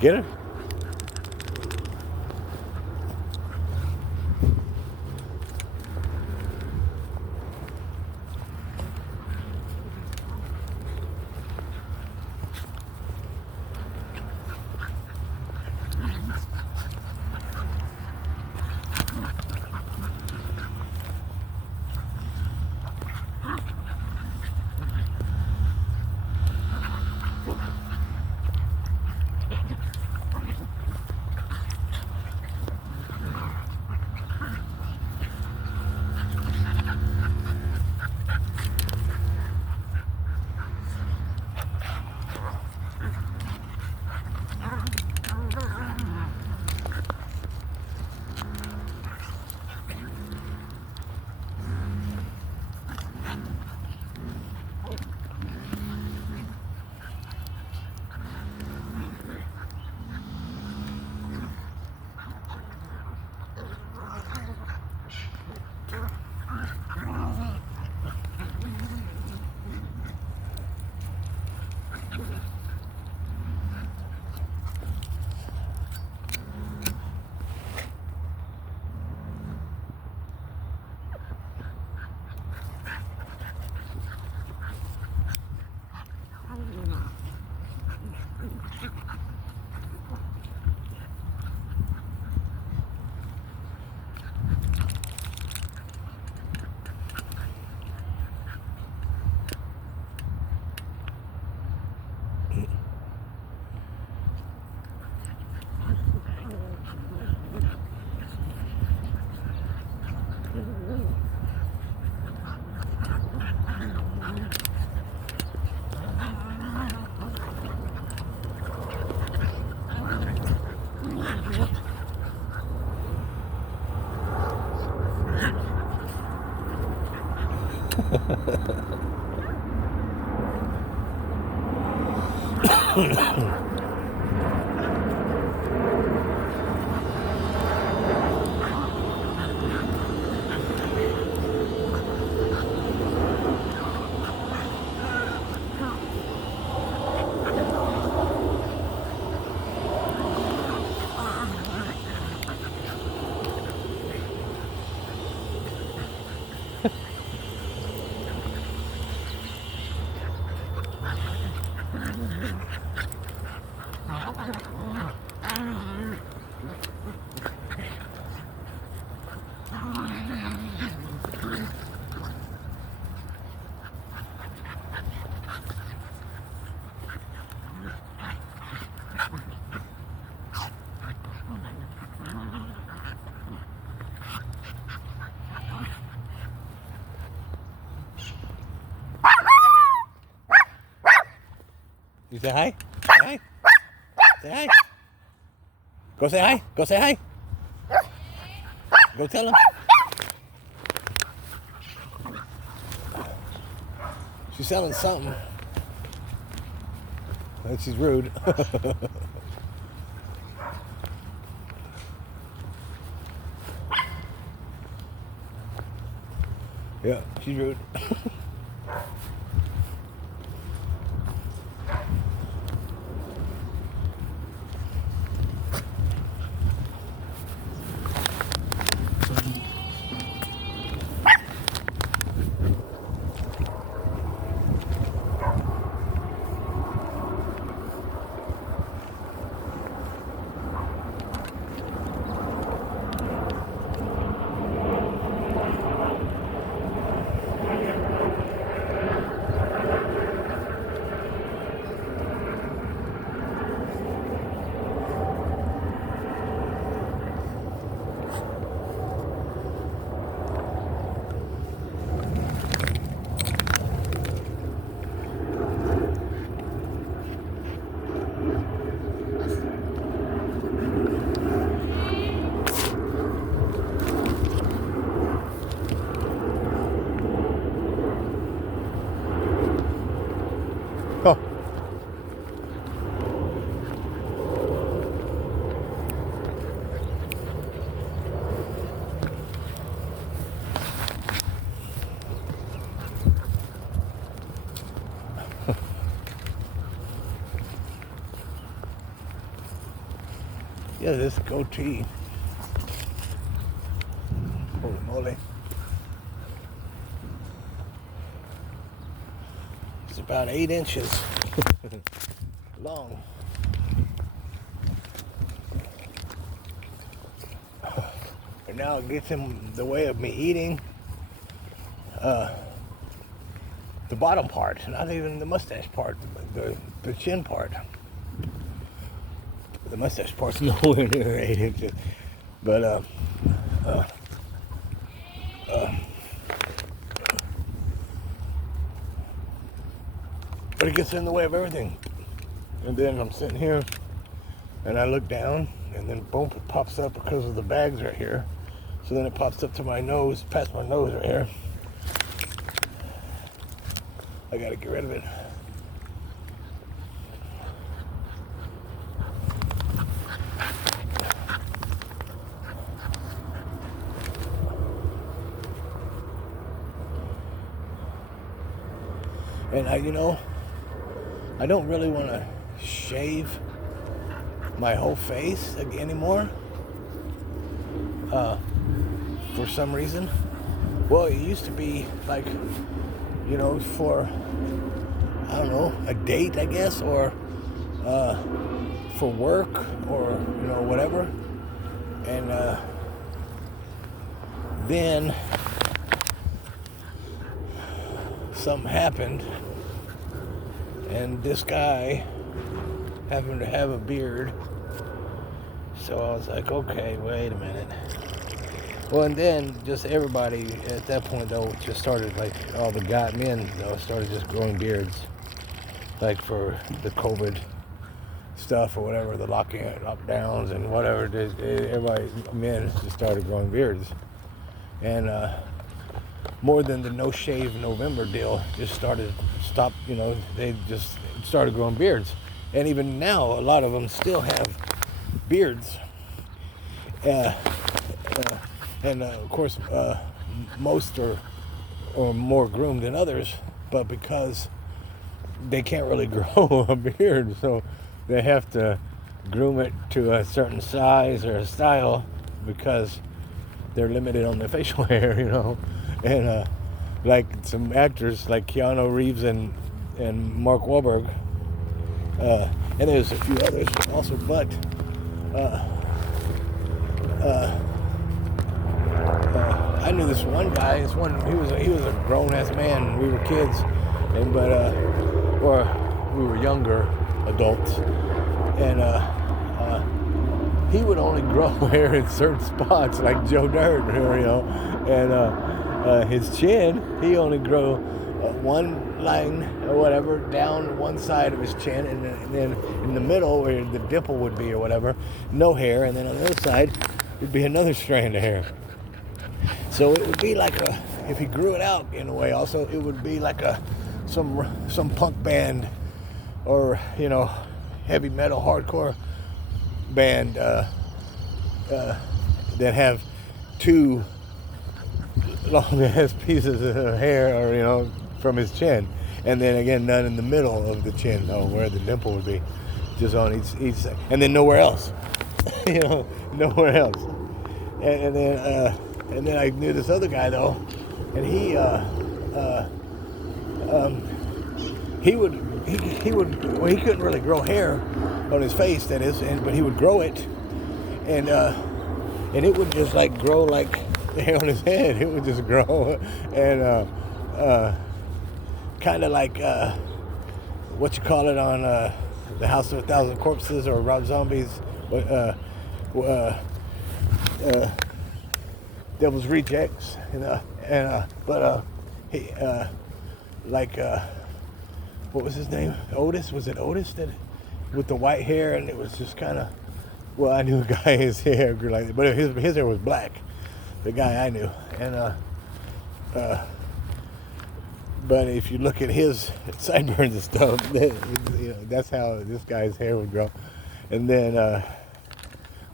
Get her. You say hi? Say hi? Say hi. Go say hi. Go say hi. Go tell him. She's selling something. I think she's rude. Yeah, she's rude. Yeah, this goatee. Holy moly. It's about 8 inches long. And now it gets in the way of me eating the bottom part, not even the mustache part, the chin part. The mustache part's nowhere near 8 inches. But it gets in the way of everything. And then I'm sitting here and I look down and then boom, it pops up because of the bags right here. So then it pops up to my nose, past my nose right here. I gotta get rid of it. And I don't really want to shave my whole face anymore. For some reason. Well, it used to be like, for, I don't know, a date, I guess, or for work, or, whatever. And then something happened, and this guy happened to have a beard. So I was like, okay, wait a minute. Well, and then just everybody at that point, though, just started, like, all the men, started just growing beards. Like for the COVID stuff or whatever, the lockdowns and whatever, everybody, men just started growing beards. And more than the no shave November deal, they just started growing beards. And even now, a lot of them still have beards. And of course, most are more groomed than others, but because they can't really grow a beard, so they have to groom it to a certain size or a style because they're limited on their facial hair, And like some actors like Keanu Reeves and Mark Wahlberg, and there's a few others also, but I knew this one guy. He was a grown ass man. We were kids, or we were younger adults, and he would only grow hair in certain spots, like Joe Dirt, and his chin, he only grow one line or whatever down one side of his chin, and then in the middle where the dimple would be or whatever, no hair, and then on the other side would be another strand of hair. So it would be like if he grew it out in a way, also it would be like some punk band or heavy metal hardcore band that have two long ass pieces of hair, or from his chin, and then again none in the middle of the chin, where the dimple would be, just on each side, and then nowhere else, nowhere else, and then I knew this other guy though, and he couldn't really grow hair on his face, that is, but he would grow it, and it would just like grow like the hair on his head. It would just grow, and kind of like what you call it on the House of a Thousand Corpses or Rob Zombie's Devil's Rejects, but he what was his name? Otis? Was it Otis that with the white hair, and it was just kind of, well, I knew a guy his hair grew like that, but his hair was black. The guy I knew, and but if you look at his sideburns and stuff, that's how this guy's hair would grow. And then,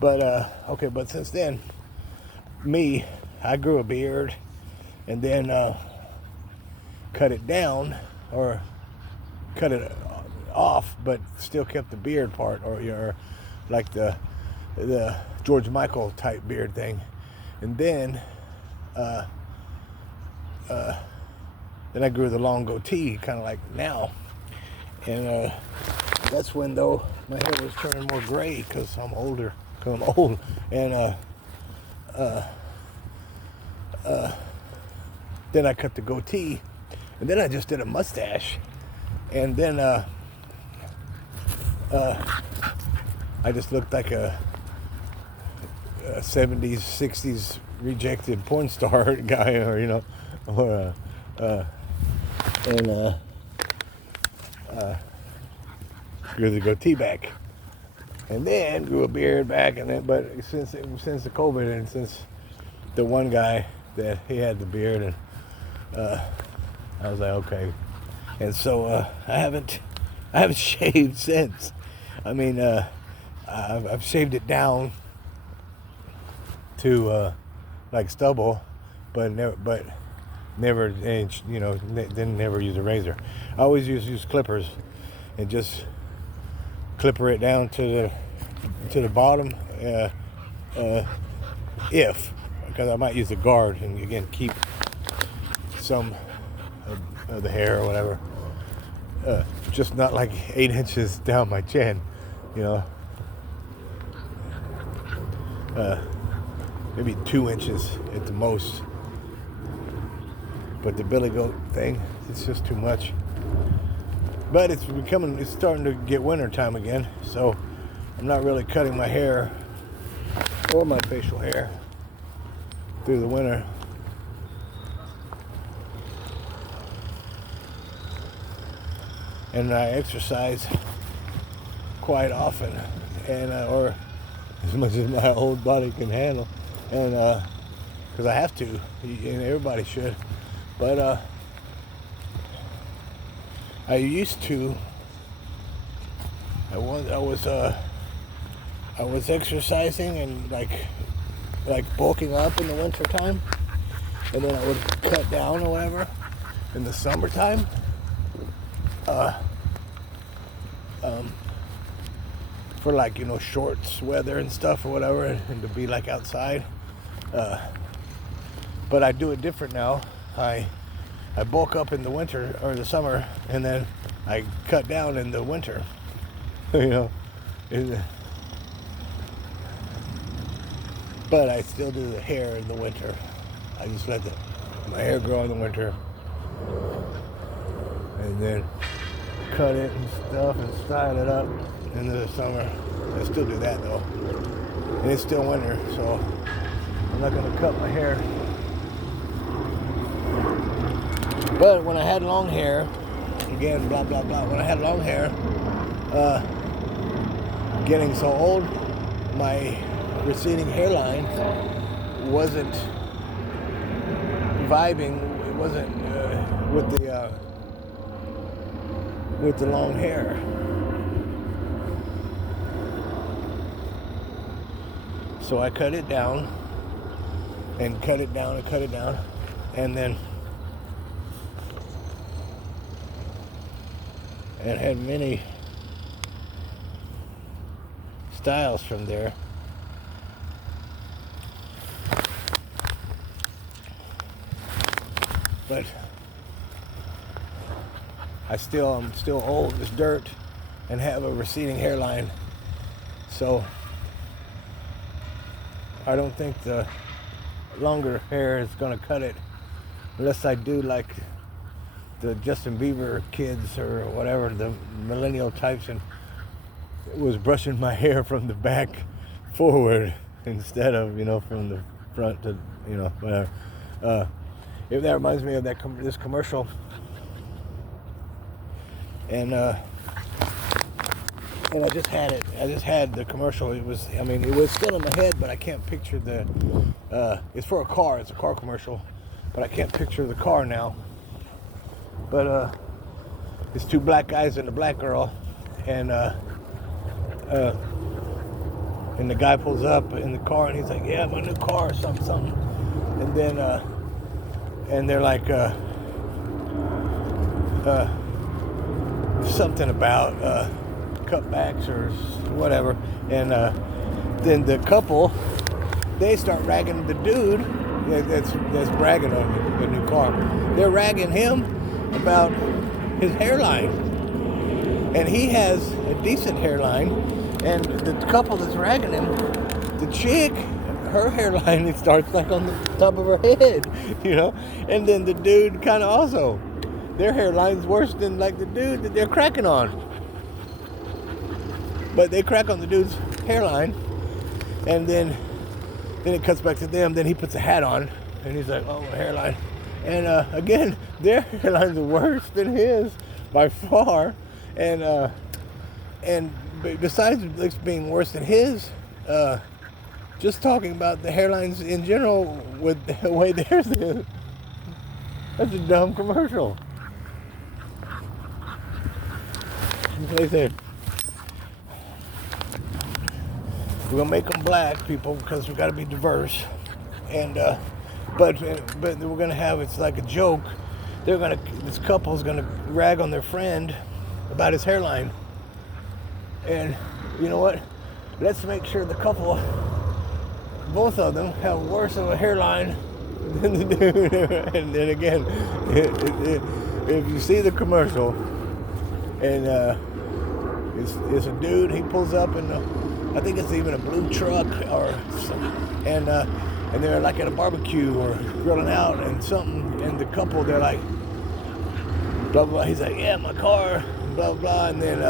but since then, I grew a beard, and then cut it down, or cut it off, but still kept the beard part, or like the the George Michael type beard thing, and then I grew the long goatee, kind of like now, and that's when though my hair was turning more gray because I'm older, because I'm old, and then I cut the goatee, and then I just did a mustache, and then I just looked like a 70s, 60s rejected porn star guy, or grew the goatee back, and then grew a beard back, and then but since the COVID and since the one guy that he had the beard, and I was like, okay, and so I haven't shaved since. I mean, I've shaved it down to like stubble, but never didn't never use a razor. I always use clippers and just clipper it down to the bottom, because I might use a guard and again keep some of the hair or whatever, just not like 8 inches down my chin, maybe 2 inches at the most. But the billy goat thing, it's just too much. But it's starting to get winter time again, so I'm not really cutting my hair or my facial hair through the winter. And I exercise quite often, and or as much as my old body can handle, and because I have to, and everybody should. But I used to. I was exercising and like bulking up in the winter time, and then I would cut down or whatever in the summertime. For like shorts weather and stuff or whatever, and to be like outside. But I do it different now. I bulk up in the winter or the summer, and then I cut down in the winter. But I still do the hair in the winter. I just let my hair grow in the winter, and then cut it and stuff and style it up in the summer. I still do that though, and it's still winter, so I'm not gonna cut my hair. But when I had long hair, again, blah blah blah. When I had long hair, getting so old, my receding hairline wasn't vibing. It wasn't with the long hair. So I cut it down and cut it down and cut it down, and then had many styles from there. But I'm still old as dirt and have a receding hairline. So I don't think the longer hair is gonna cut it, unless I do like the Justin Bieber kids or whatever, the millennial types, and was brushing my hair from the back forward instead of from the front to whatever. If that reminds me of this commercial, and I just had it. I just had the commercial. It was still in my head, but I can't picture the. It's for a car. It's a car commercial, but I can't picture the car now. But it's two black guys and a black girl, and the guy pulls up in the car and he's like, "Yeah, my new car," or something, and then and they're like something about cutbacks or whatever, and then the couple, they start ragging the dude that's bragging on the new car. They're ragging him about his hairline, and he has a decent hairline, and the couple that's ragging him, the chick, her hairline, it starts like on the top of her head, and then the dude kind of also, their hairline's worse than like the dude that they're cracking on. But they crack on the dude's hairline, and then it cuts back to them. Then he puts a hat on, and he's like, "Oh, my hairline." And again, their hairline's worse than his by far. And besides it's being worse than his, just talking about the hairlines in general with the way theirs is, that's a dumb commercial. They said, we're gonna make them black people because we gotta be diverse, and but we're gonna have, it's like a joke. This couple's gonna rag on their friend about his hairline, and you know what? Let's make sure the couple, both of them, have worse of a hairline than the dude. And then again, if you see the commercial, and it's a dude, he pulls up in I think it's even a blue truck or something, and they're like at a barbecue or grilling out and something, and the couple, they're like, blah blah. He's like, yeah, my car, blah blah, and then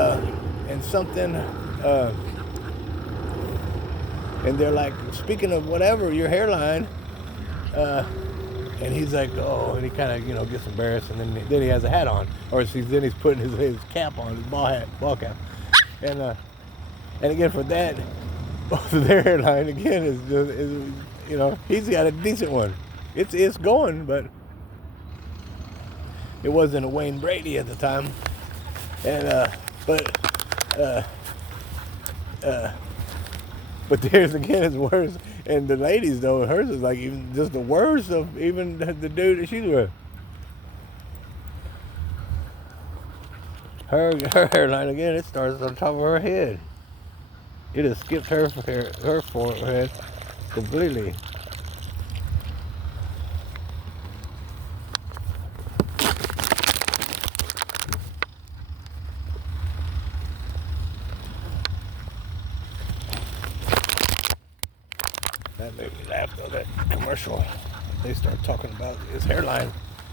and something, and they're like, speaking of whatever, your hairline, and he's like, oh, and he kind of gets embarrassed, and then he has a hat on, or then he's putting his cap on, his ball cap, and again, for that, both of their hairline again is he's got a decent one. It's going, but it wasn't a Wayne Brady at the time, and but theirs again is worse. And the ladies though, hers is like even just the worst of even the dude that she's with. Her hairline again, it starts on top of her head. It has skipped her forehead completely. That made me laugh though, that commercial. They start talking about his hairline,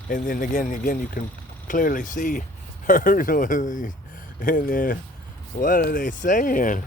and then again you can clearly see hers. And then what are they saying?